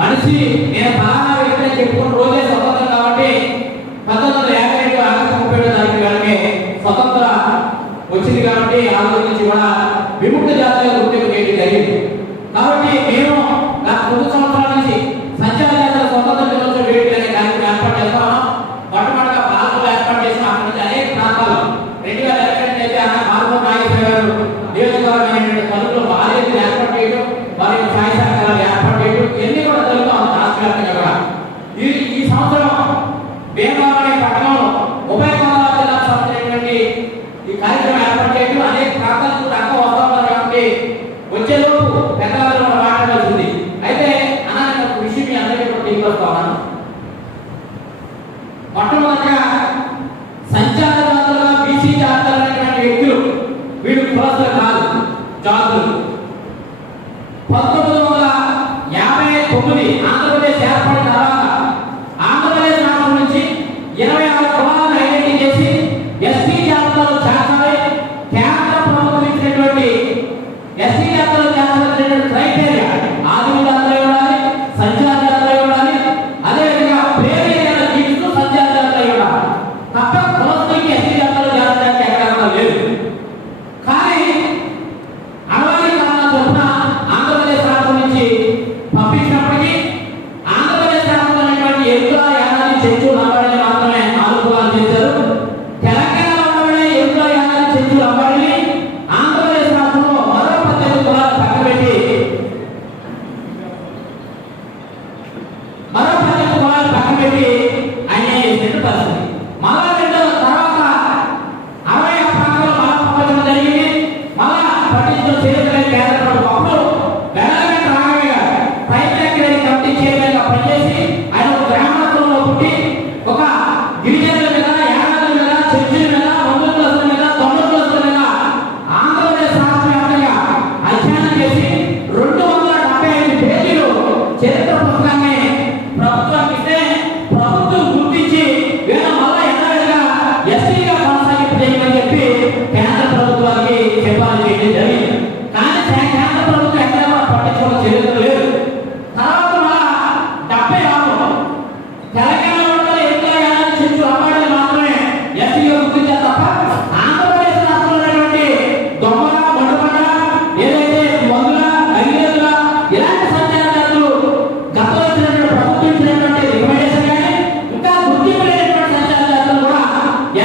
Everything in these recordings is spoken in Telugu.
మనిషి నేను ఫలానా వ్యక్తిని చెప్పుకుని రోజే స్వతంత్రం కాబట్టి పంతొమ్మిది వందల యాభై రెండు ఆగస్టు ముప్పై ఏడో తారీఖు కానీ స్వతంత్ర వచ్చింది కాబట్టి ఆ రోజు నుంచి కూడా విముక్త జాతీయ ఉద్యోగం చేయడం జరిగింది. కాబట్టి నేను నా తొమ్మిది సంవత్సరాల నుంచి తొమ్మిది ఆంధ్రప్రదేశ్ ఏర్పడిన తర్వాత ఆంధ్రప్రదేశ్ రాష్ట్రం నుంచి ఇరవై ఆరు కులాలను ఐడెంటిఫై చేసి ఎస్టీ జాబితాలో చేర్చాలి కేంద్ర ప్రభుత్వం ఇచ్చినటువంటి ఎస్టీ జాబితాలో చేర్చాల్సినటువంటి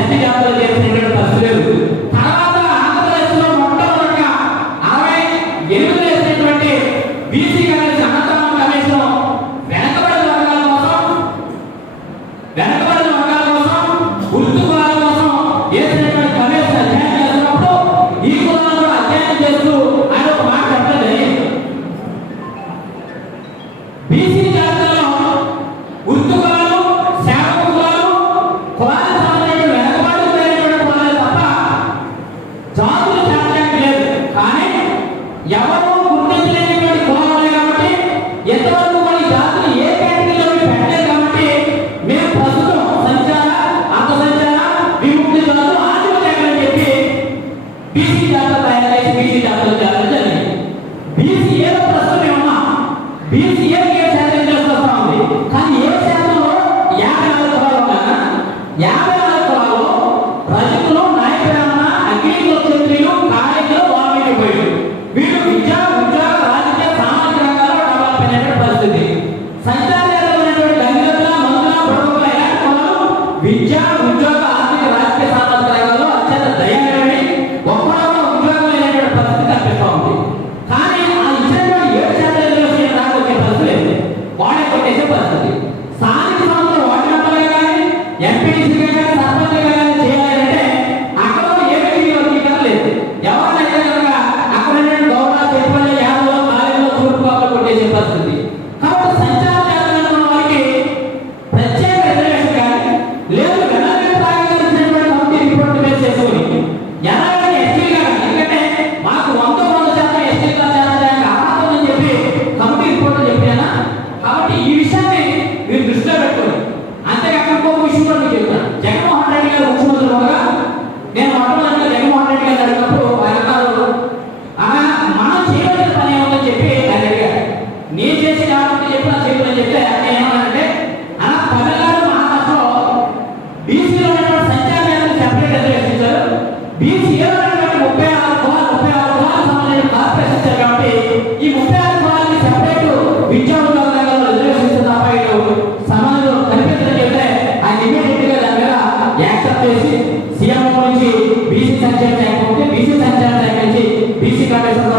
ఎత్తి జాతర ఆస్తులు చెప్పడానికి లేదు. కానీ ఎవరు గుర్తించలేనిటువంటి కులాలు కాబట్టి ఎంతవరకు మన జాతులు ఏ కేటగిరీలో పెట్టలేదు కాబట్టి మేము ప్రస్తుతం సంచార అంత సంచార విముక్తి జాతులు ఆదిపత్యాలని చెప్పి బీసీ జాతులు తయారు చేసి బీసీ జాతులు చేయాలని జరిగింది. బీసీ ఏదో ప్రస్తుతం ఏమన్నా? బీసీ ఏ శాతం చేస్తూ ఉంది? కానీ ఏ శాతంలో యాభై ఈ ముప్పై ఆరు కులాలకి సెపరేట్ విద్యా ఉద్యోగ రంగంలో రిజర్వేషన్ ఇస్తున్న అబ్బాయిలు సమాజంలో కనిపించడం చెప్తే ఆయన ఇమీడియట్గా దాని మీద యాక్సెప్ట్ చేసి సీఎం నుంచి బీసీ సంక్షేమ శాఖ ఉంటే బీసీ సంక్షేమ శాఖ నుంచి బీసీ కమిషన్